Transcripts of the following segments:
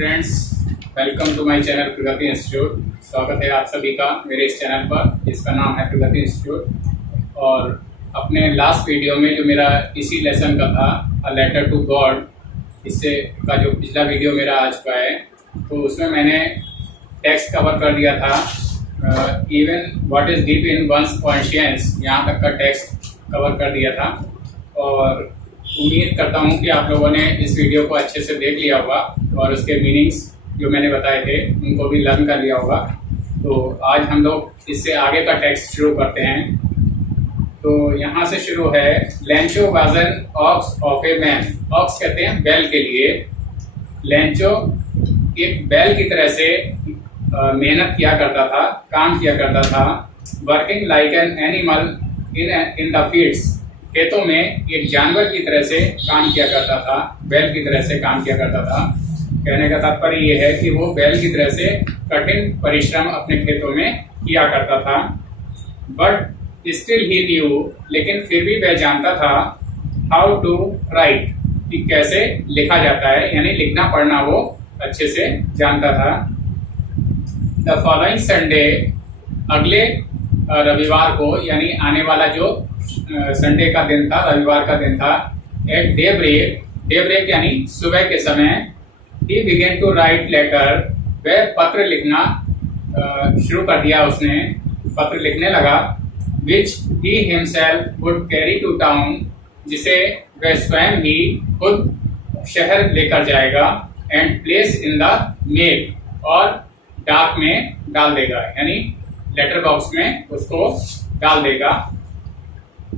Students, welcome to my channel Pragati institute. स्वागत है आप सभी का मेरे इस चैनल पर जिसका नाम है प्रगति इंस्टीट्यूट। और अपने लास्ट वीडियो में जो मेरा इसी लेसन का था अ लेटर टू गॉड, इससे का जो पिछला वीडियो मेरा आज का है, तो उसमें मैंने टेक्स्ट कवर कर दिया था even what is deep in one's conscious, यहाँ तक का टेक्स्ट कवर कर दिया था। और उम्मीद करता हूँ कि आप लोगों ने इस वीडियो को अच्छे से देख लिया होगा और उसके मीनिंग्स जो मैंने बताए थे उनको भी लर्न कर लिया होगा। तो आज हम लोग इससे आगे का टेक्स्ट शुरू करते हैं। तो यहाँ से शुरू है, Lencho was an ox of a man. Ox कहते हैं बैल के लिए। लेंचो एक बैल की तरह से मेहनत किया करता था, काम किया करता था। Working like an animal in the fields, खेतों में एक जानवर की तरह से काम किया करता था, बैल की तरह से काम किया करता था। कहने का तात्पर्य ये है कि वो बैल की तरह से कठिन परिश्रम अपने खेतों में किया करता था। बट स्टिल ही न्यू, लेकिन फिर भी वह जानता था हाउ टू राइट, कि कैसे लिखा जाता है, यानी लिखना पढ़ना वो अच्छे से जानता था। द फॉलोइंग संडे, अगले रविवार को, यानी आने वाला जो संडे का दिन था, रविवार का दिन था, एट डे ब्रेक यानी सुबह के समय, he began to write letter, वह पत्र लिखना शुरू कर दिया। उसने पत्र लिखने लगा। Which he himself would carry to town, जिसे वह स्वयं ही खुद शहर लेकर जाएगा। And place in the mail, और डाक में डाल देगा, यानी लेटर बॉक्स में उसको डाल देगा।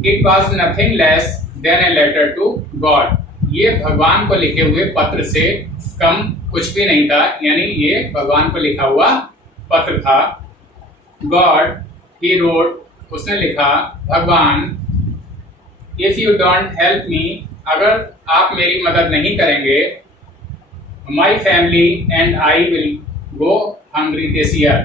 It was nothing less than a letter to God, ये भगवान को लिखे हुए पत्र से कम कुछ भी नहीं था, यानी ये भगवान को लिखा हुआ पत्र था। गॉड, ही रोट, उसने लिखा, भगवान, if you don't help me, अगर आप मेरी मदद नहीं करेंगे, my family and I will go hungry this year,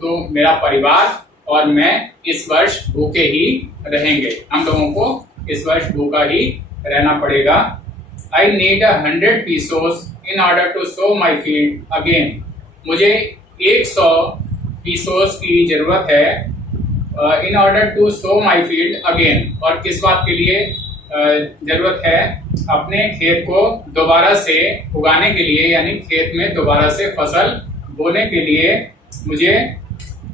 तो मेरा परिवार और मैं इस वर्ष भूखे ही रहेंगे, हम लोगों को इस वर्ष भूखा ही रहना पड़ेगा। I need 100 pesos in order to sow my field again, मुझे 100 pesos की जरूरत है in order to sow my field again, और किस बात के लिए जरूरत है, अपने खेत को दोबारा से उगाने के लिए, यानी खेत में दोबारा से फसल बोने के लिए मुझे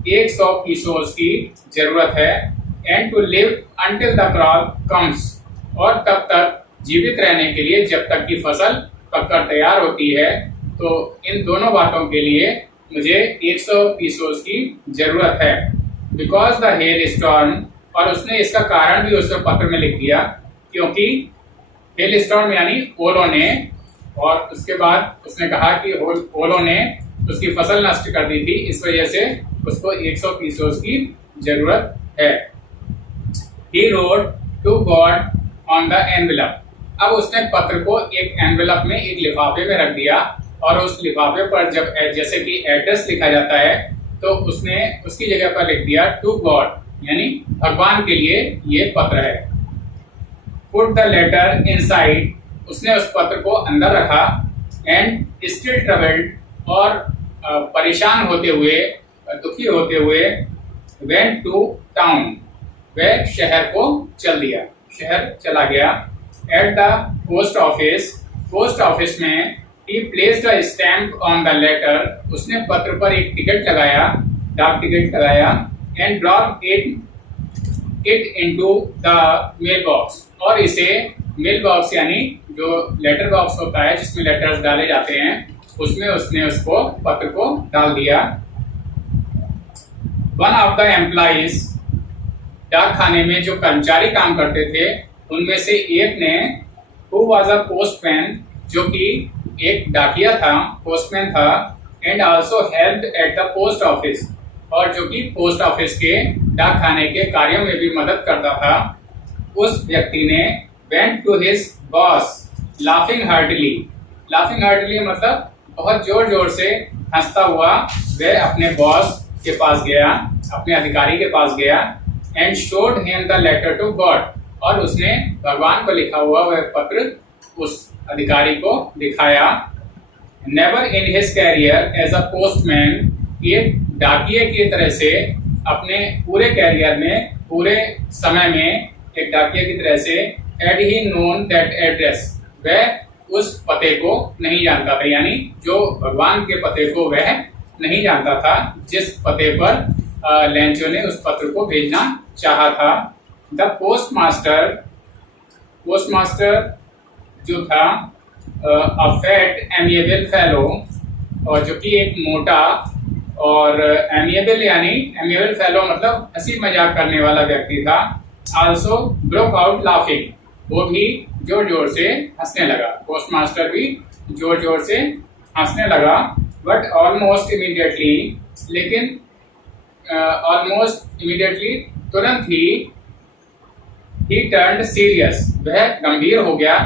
100 pesos की जरूरत है। And to live until the crop comes, और तब तक जीवित रहने के लिए जब तक की फसल पककर तैयार होती है। तो इन दोनों बातों के लिए मुझे 100 pesos की जरूरत है। बिकॉज द हेल स्टॉर्म, और उसने इसका कारण भी उसने पत्र में लिख दिया, क्योंकि हेल स्टॉर्म यानी ओलों ने, और उसके बाद उसने कहा कि ओलों ने उसकी फसल नष्ट कर दी थी, इस वजह से उसको 100 pesos की जरूरत है। He wrote to God on the envelope, अब उसने पत्र को एक एनवेलप में, एक लिफाफे में रख दिया, और उस लिफाफे पर जब जैसे कि एड्रेस लिखा जाता है, तो उसने उसकी जगह पर लिख दिया टू गॉड, यानी भगवान के लिए ये पत्र है। Put the letter inside, उसने उस पत्र को अंदर रखा। एंड स्टिल ट्रबल्ड, और परेशान होते हुए, दुखी होते हुए, वेंट टू टाउन, वह शहर को चल दिया, शहर चला गया। एट द पोस्ट ऑफिस में he placed a stamp on the letter, उसने पत्र पर एक टिकट लगाया, डाक टिकट लगाया। And drop it into the mail box, और इसे मेल बॉक्स यानी जो लेटर बॉक्स होता है जिसमें लेटर्स डाले जाते हैं, उसमें उसने उसको पत्र को डाल दिया। वन ऑफ द एम्प्लॉइज, डाक खाने में जो कर्मचारी काम करते थे उनमें से एक ने, हु वाज अ पोस्टमैन, जो कि एक डाकिया था, पोस्टमैन था, and also helped at the post office, और जो कि पोस्ट ऑफिस के डाक खाने के कार्यों में भी मदद करता था, उस व्यक्ति ने went to his boss laughing heartily, laughing heartily मतलब बहुत जोर जोर से हंसता हुआ वह अपने बॉस के पास गया, अपने अधिकारी के पास गया। And showed him the letter to God, और उसने भगवान को लिखा हुआ वह पत्र उस अधिकारी को दिखाया। Never in his career as a postman, एक डाकिये की तरह से अपने पूरे कैरियर में, पूरे समय में एक डाकिये की तरह से had he known that address, वह उस पते को नहीं जानता था, यानी जो भगवान के पते को वह नहीं जानता था जिस पते पर लेंचो ने उस पत्र को भेजना चाहा था। द पोस्टमास्टर जो था अ फैट एमिएबल फेलो, और जो कि एक मोटा और एमिएबल यानी एमिएबल फेलो मतलब हंसी मजाक करने वाला व्यक्ति था। आल्सो ब्रोक आउट लाफिंग, वो भी जोर जोर से हंसने लगा, पोस्टमास्टर भी जोर जोर से हंसने लगा। बट ऑलमोस्ट इमीडिएटली, लेकिन ऑलमोस्ट इमीडिएटली तुरंत ही टर्न्ड सीरियस, वह गंभीर हो गया।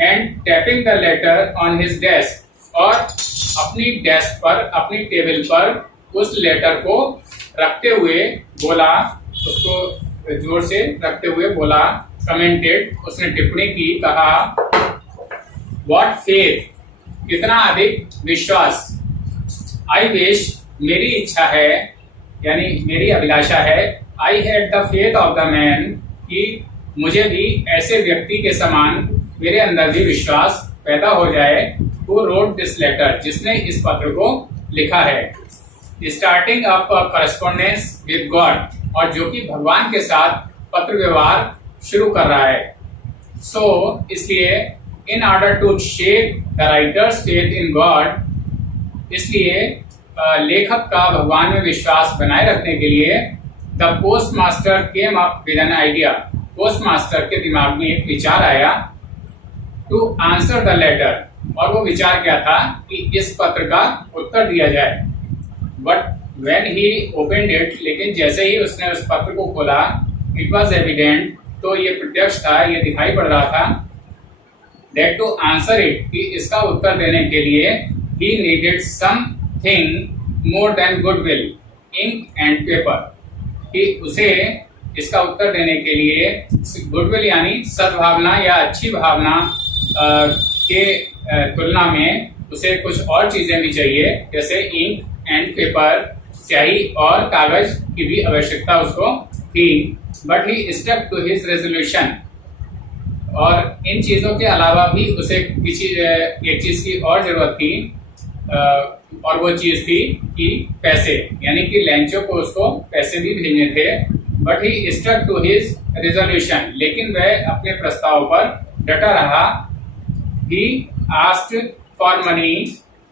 And tapping the later on his desk, और अपनी डेस्क पर, अपनी टेबल पर उस लेटर को रखते हुए बोला, उसको जोर से रखते हुए बोला, कमेंटेड, उसने टिप्पणी की, कहा, व्हाट फेथ, कितना अधिक विश्वास। आई विश, मेरी इच्छा है, यानी मेरी अभिलाषा है। I had the faith of the man, कि मुझे भी ऐसे व्यक्ति के समान मेरे अंदर भी विश्वास पैदा हो जाए। हु रोट दिस लेटर, जिसने इस पत्र को लिखा है। Starting up correspondence with God, और जो कि भगवान के साथ पत्र व्यवहार शुरू कर रहा है। सो इसलिए in order to shape the writer's faith in God, इसलिए लेखक का भगवान में विश्वास बनाए रखने के लिए the postmaster came up with an idea, postmaster के दिमाग में एक विचार आया, टू आंसर द लेटर, और वो विचार क्या था कि इस पत्र का उत्तर दिया जाए। But when he opened it, लेकिन जैसे ही उसने उस पत्र को खोला, इट वॉज एविडेंट, तो ये प्रत्यक्ष था, ये दिखाई पड़ रहा था, दैट टू आंसर इट, कि इसका उत्तर देने के लिए he needed something more than goodwill, ink and paper, कि उसे इसका उत्तर देने के लिए गुडविल यानी सद्भावना या अच्छी भावना के तुलना में उसे कुछ और चीजें भी चाहिए, जैसे इंक एंड पेपर, स्याही और कागज की भी आवश्यकता उसको थी। But he stuck to his resolution, और इन चीजों के अलावा भी उसे एक चीज की और जरूरत थी, और वो चीज थी कि पैसे, यानी कि लेंचो को उसको पैसे भी भेजने थे। But he stuck to his resolution, लेकिन वह अपने प्रस्ताव पर डटा रहा। He asked for money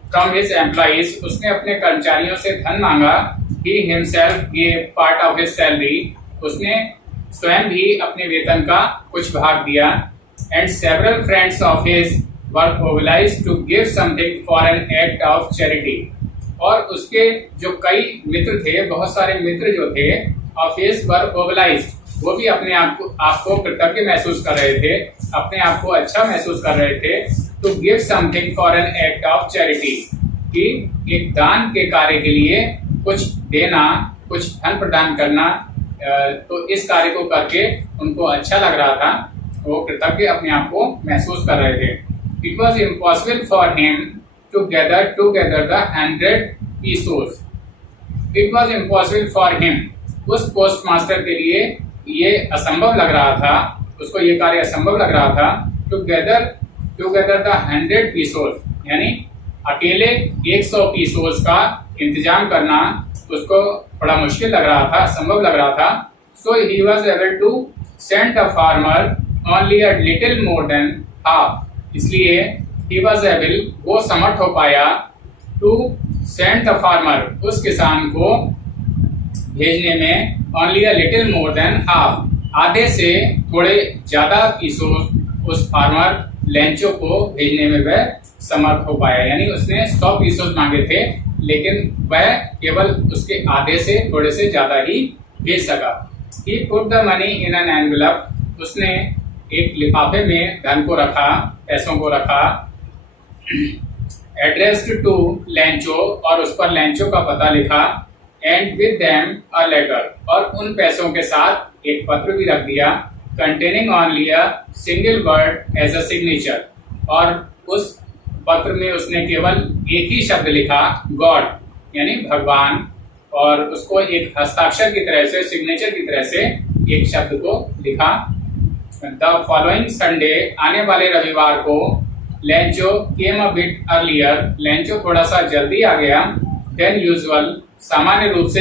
from his employees, उसने अपने कर्मचारियों से धन मांगा। He himself gave part of his salary, उसने स्वयं भी अपने वेतन का कुछ भाग दिया। And several friends of his were mobilised to give something for an act of charity, और उसके जो कई मित्र थे, बहुत सारे मित्र जो थे, ऑफ हिज वर मोबिलाइज्ड, वो भी अपने आप को कृतज्ञ महसूस कर रहे थे, अपने आप को अच्छा महसूस कर रहे थे। To give something for an act of charity, कि एक दान के कार्य के लिए कुछ देना, कुछ धन प्रदान करना, तो इस कार्य को करके उनको अच्छा लग रहा था, वो कृतज्ञ अपने आप को महसूस कर रहे थे। It was impossible for him to gather the 100 pesos, it was impossible for him, उस पोस्टमास्टर के लिए ये असंभव लग रहा था, उसको ये कार्य असंभव लग रहा था। टू गैदर द 100 पीसोस, यानी अकेले 100 पीसोस का इंतजाम करना उसको बड़ा मुश्किल लग रहा था, असंभव लग रहा था। So he was able to send the farmer only a little more than half, इसलिए ही वॉज एबल, वो समर्थ हो पाया, टू सेंड द फार्मर, उस किसान को भेजने में, only a little more than half, आधे से थोड़े ज्यादा पीसोस उस फार्मर लेंचो को भेजने में वह समर्थ हो पाया। यानी उसने 100 पीसोस मांगे थे, लेकिन वह केवल उसके आधे से थोड़े से ज्यादा ही भेज सका। He put the money in an envelope, उसने एक लिफाफे में धन को रखा, पैसों को रखा। एड्रेस्ड टू लेंचो, और उस पर लेंचो का पता लिखा। And with them a letter, और उन पैसों के साथ एक पत्र भी रख दिया। Containing only a single word as a signature, और उस पत्र में उसने केवल एक ही शब्द लिखा, गॉड यानी भगवान, और उसको एक हस्ताक्षर की तरह से, सिग्नेचर की तरह से एक शब्द को लिखा। द फॉलोइंग संडे, आने वाले रविवार को, Lencho came a bit earlier, Lencho थोड़ा सा जल्दी आ गया, देन यूजुअल, सामान्य रूप से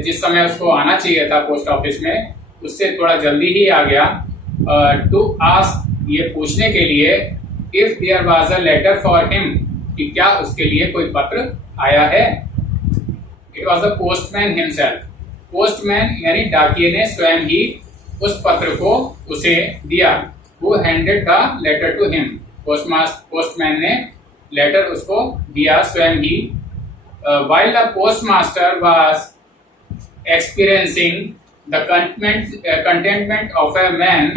जिस समय उसको आना चाहिए था पोस्ट ऑफिस में, उससे थोड़ा जल्दी ही आ गया। टू आस्क, ये पूछने के लिए, if there was a letter for him, कि क्या उसके लिए कोई पत्र आया है। It was a postman himself, postman यानी डाकिये ने स्वयं ही उस पत्र को उसे दिया। Who handed the letter to him, postman ने लेटर उसको दिया स्वयं ही। While the postmaster was experiencing the contentment of a man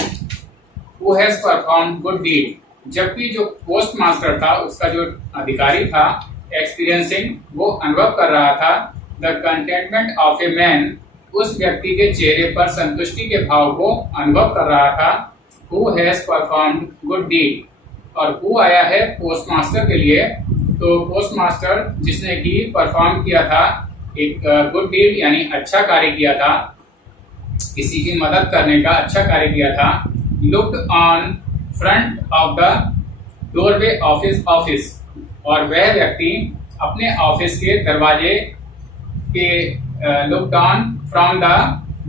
who has performed good deed, जबकि जो पोस्ट मास्टर था, उसका जो अधिकारी था, एक्सपीरियंसिंग, वो अनुभव कर रहा था, the containment of a man, उस व्यक्ति के चेहरे पर संतुष्टि के भाव को अनुभव कर रहा था, who has performed good deed, और हु आया है पोस्ट मास्टर के लिए, तो पोस्ट मास्टर जिसने कि परफॉर्म किया था एक गुड डीड यानी अच्छा कार्य किया था, किसी की मदद करने का अच्छा कार्य किया था। Looked on front of the doorway of his office, और वह व्यक्ति अपने ऑफिस के दरवाजे के, looked on from the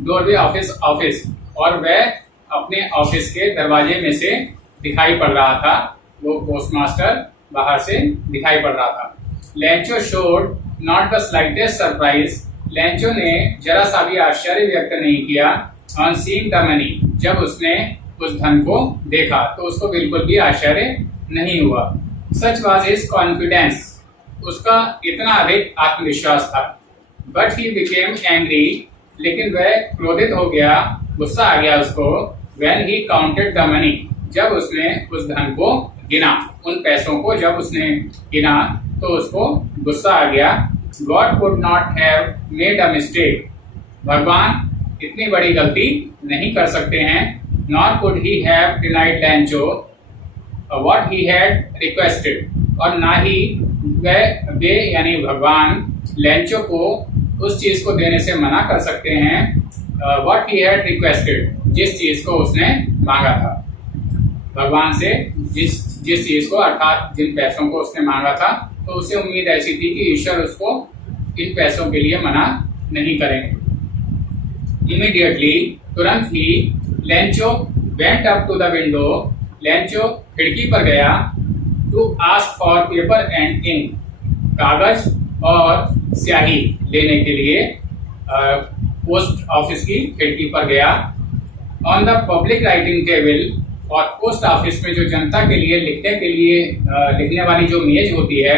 doorway of his office, और वह अपने ऑफिस के दरवाजे में से दिखाई पड़ रहा था, वो पोस्टमास्टर बाहर से दिखाई पड़ रहा था। Lencho showed not the slightest surprise, Lencho ने जरा सा भी आश्चर्य व्यक्त नहीं किया, ऑन सीइंग द मनी, जब उसने उस धन को देखा तो उसको बिल्कुल भी आश्चर्य नहीं हुआ। सच वाज हिज कॉन्फिडेंस, उसका इतना अधिक आत्मविश्वास था। बट ही बिकेम एंग्री, लेकिन वह क्रोधित हो गया, गुस्सा आ गया उसको, when he counted the money, जब उसने उस धन को गिना, उन पैसों को जब उसने गिना तो उसको गुस्सा आ गया। God could not have made a mistake, भगवान इतनी बड़ी गलती नहीं कर सकते हैं। Nor could he have denied Lencho what he had requested, और ना ही वे यानी भगवान लेंचो को उस चीज को देने से मना कर सकते हैं, व्हाट ही हैड रिक्वेस्टेड, जिस चीज को उसने मांगा था। भगवान से जिस चीज को, अर्थात जिन पैसों को उसने मांगा था, तो उसे उम्मीद ऐसी थी कि ईश्वर उसको इन पैसों के लिए मना नहीं करेंगे। इमीडिएटली, तुरंत ही, Lencho went up to the window, Lencho खिड़की पर गया, to ask for paper and ink, कागज और स्याही लेने के लिए पोस्ट ऑफिस की खिड़की पर गया। On the public writing table, और पोस्ट ऑफिस में जो जनता के लिए लिखने वाली जो मेज होती है,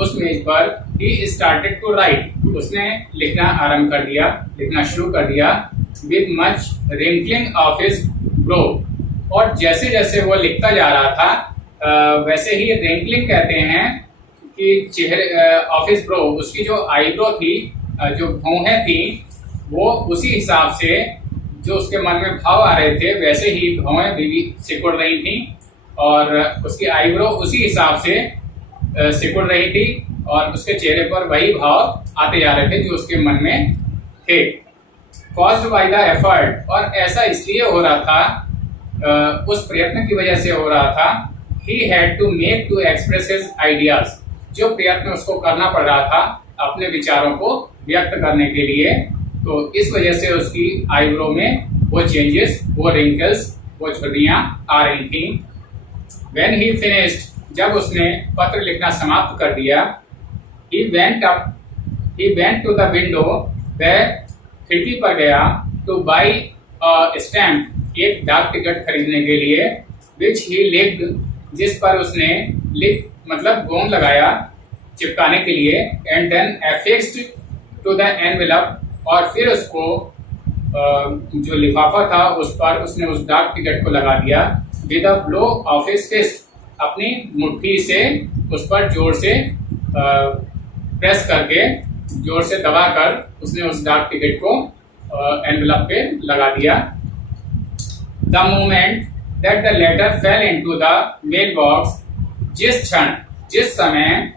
उस मेज पर ही स्टार्टेड टू राइट, उसने लिखना आरंभ कर दिया, लिखना शुरू कर दिया। With much wrinkling of his bro, और जैसे जैसे वो लिखता जा रहा था, वैसे ही रिंकलिंग कहते हैं कि चेहरे ऑफ हिज ब्रो, उसकी जो आईब्रो थी, जो भौहें थी, वो उसी हिसाब से जो उसके मन में भाव आ रहे थे, वैसे ही भौहें भी सिकुड़ रही थी, और उसकी आईब्रो उसी हिसाब से सिकुड़ रही थी, और उसके चेहरे पर वही भाव आते जा रहे थे जो उसके मन में थे। कॉज्ड बाय द एफर्ट, और ऐसा इसलिए हो रहा था, उस प्रयत्न की वजह से हो रहा था। He had to make to express his ideas, जो प्रयत्न उसको करना पड़ रहा था अपने विचारों को व्यक्त करने के लिए, तो इस वजह से उसकी आईब्रो में वो चेंजेस, वो रिंकल्स, वो झुर्रियां आ रही थी। व्हेन ही फिनिश्ड, जब उसने पत्र लिखना समाप्त कर दिया, he went to the window, वह खिड़की पर गया, टू बाई अ स्टैम्प, एक डाक टिकट खरीदने के लिए, विच ही लिख्ड, जिस पर उसने मतलब गोंद लगाया चिपकाने के लिए, and then affixed to the envelope, और फिर उसको जो लिफाफा था उस पर उसने उस डाक टिकट को लगा दिया। With a blow of his fist, अपनी मुट्ठी से उस पर जोर से प्रेस करके, जोर से दबाकर उसने उस डाक टिकट को एनवेलप पे लगा दिया। The moment that the letter fell into the mail box, जिस समय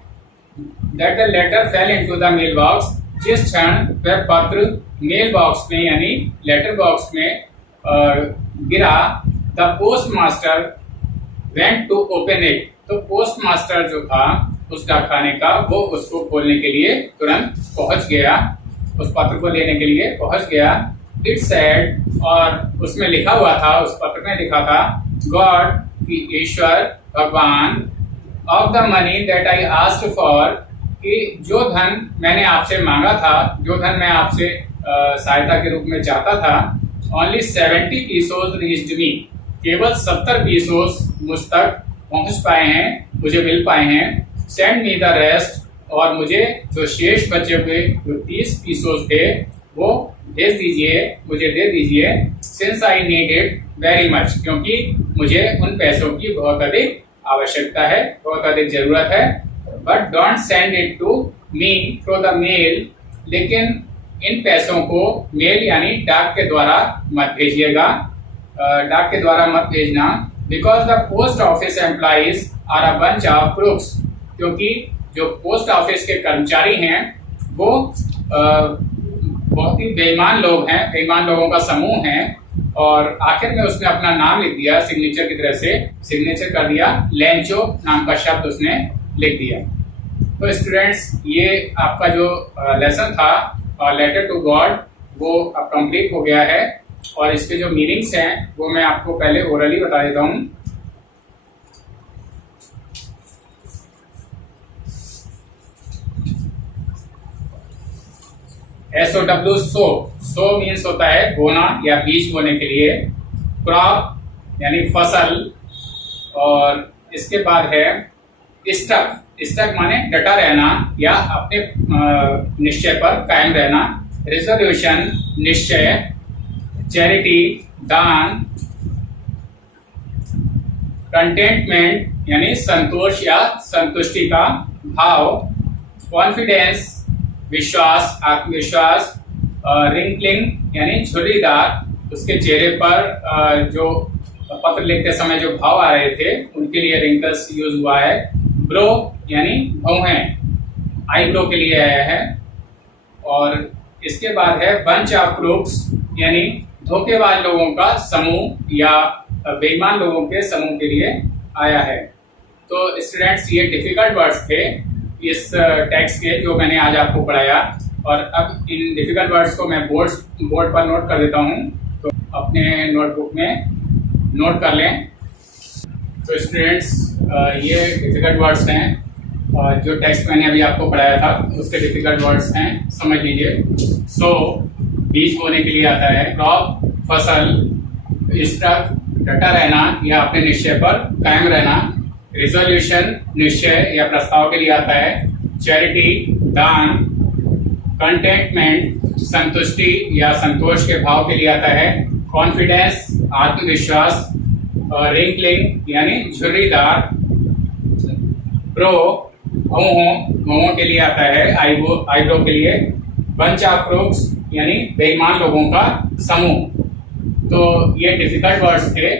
that the letter fell into the mail box, जिस क्षण वह पत्र मेल बॉक्स में यानी लेटर बॉक्स में गिरा, the postmaster went to open it, तो पोस्ट मास्टर जो था उस डाकखाने का वो उसको खोलने के लिए तुरंत पहुंच गया, उस पत्र को लेने के लिए पहुंच गया। इट सेड, और उसमें लिखा हुआ था, उस पत्र में लिखा था, गॉड की ईश्वर भगवान, of the money that I asked for, कि जो धन मैंने आपसे मांगा था, जो धन मैं आपसे सहायता के रूप में चाहता था, ओनली 70 पीसोस रीच्ड मी, केवल 70 पीसोस मुझ तक पहुंच पाए हैं, मुझे मिल पाए हैं। सेंड मी द रेस्ट, और मुझे जो शेष बचे हुए जो 30 पीसोस थे वो भेज दीजिए, मुझे दे दीजिए। Since I need it very much, क्योंकि मुझे उन पैसों की बहुत अधिक आवश्यकता है, बहुत अधिक जरूरत है। But don't send it to me through the mail, लेकिन इन पैसों को मेल यानी डाक के द्वारा मत भेजिएगा, डाक के द्वारा मत भेजना। Because the post office employees are a bunch of crooks, क्योंकि जो पोस्ट ऑफिस के कर्मचारी हैं वो बहुत ही बेईमान लोग हैं, बेईमान लोगों का समूह है। और आखिर में उसने अपना नाम लिख दिया, सिग्नेचर की तरह से सिग्नेचर कर दिया, लेंचो नाम का शब्द उसने लिख दिया। तो स्टूडेंट्स, ये आपका जो लेसन था लेटर टू गॉड वो अब कंप्लीट हो गया है, और इसके जो मीनिंग्स हैं वो मैं आपको पहले ओरली बता देता हूँ। SOW, सो मीन्स होता है बोना या बीज बोने के लिए, क्रॉप यानी फसल, और इसके बाद है स्टक, स्टक माने डटा रहना या अपने निश्चय पर कायम रहना। रिजोल्यूशन निश्चय, चैरिटी दान, कंटेंटमेंट यानी संतोष या संतुष्टि का भाव, कॉन्फिडेंस विश्वास, आत्मविश्वास, रिंकलिंग यानी झुर्रीदार, उसके चेहरे पर जो पत्र लिखते समय जो भाव आ रहे थे उनके लिए रिंकल्स यूज हुआ है। ब्रो यानी भौहें, आईब्रो के लिए आया है। और इसके बाद है बंच ऑफ क्रूक्स यानी धोखेबाज लोगों का समूह या बेईमान लोगों के समूह के लिए आया है। तो स्टूडेंट्स, ये डिफिकल्ट वर्ड्स थे इस टेक्स्ट के जो मैंने आज आपको पढ़ाया, और अब इन डिफिकल्ट वर्ड्स को मैं बोर्ड पर नोट कर देता हूँ, तो अपने नोटबुक में नोट कर लें। तो स्टूडेंट्स, ये डिफिकल्ट वर्ड्स हैं, और जो टेक्स्ट मैंने अभी आपको पढ़ाया था उसके डिफिकल्ट वर्ड्स हैं, समझ लीजिए। सो बीज बोने के लिए आता है, क्रॉप फसल, स्टक डटा रहना या अपने निश्चय पर कायम रहना, रिजोल्यूशन निश्चय या प्रस्ताव के लिए आता है, चैरिटी दान, कंटेंटमेंट संतुष्टि या संतोष के भाव के लिए आता है, कॉन्फिडेंस आत्मविश्वास, रिंकलिंग यानी झुर्रीदार, प्रो भौहों के लिए आता है, आईब्रो के लिए, बंच ऑफ क्रूक्स यानी बेईमान लोगों का समूह। तो ये डिफिकल्ट वर्ड्स थे।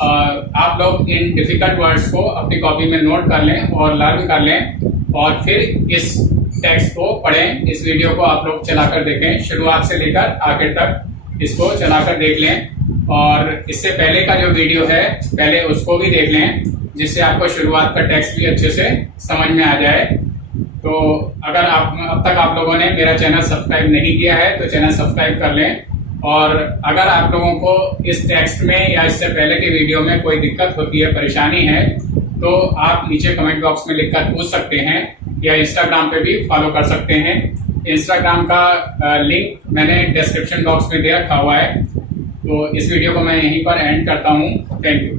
आप लोग इन डिफिकल्ट वर्ड्स को अपनी कॉपी में नोट कर लें और लर्न कर लें, और फिर इस टेक्स्ट को पढ़ें। इस वीडियो को आप लोग चलाकर देखें, शुरुआत से लेकर आखिर तक इसको चलाकर देख लें। और इससे पहले का जो वीडियो है पहले उसको भी देख लें, जिससे आपको शुरुआत का टेक्स्ट भी अच्छे से समझ में आ जाए। तो अगर अब तक आप लोगों ने मेरा चैनल सब्सक्राइब नहीं किया है तो चैनल सब्सक्राइब कर लें। और अगर आप लोगों को इस टेक्स्ट में या इससे पहले के वीडियो में कोई दिक्कत होती है, परेशानी है, तो आप नीचे कमेंट बॉक्स में लिखकर पूछ सकते हैं, या इंस्टाग्राम पे भी फॉलो कर सकते हैं। इंस्टाग्राम का लिंक मैंने डिस्क्रिप्शन बॉक्स में दे रखा हुआ है। तो इस वीडियो को मैं यहीं पर एंड करता हूँ। Thank you.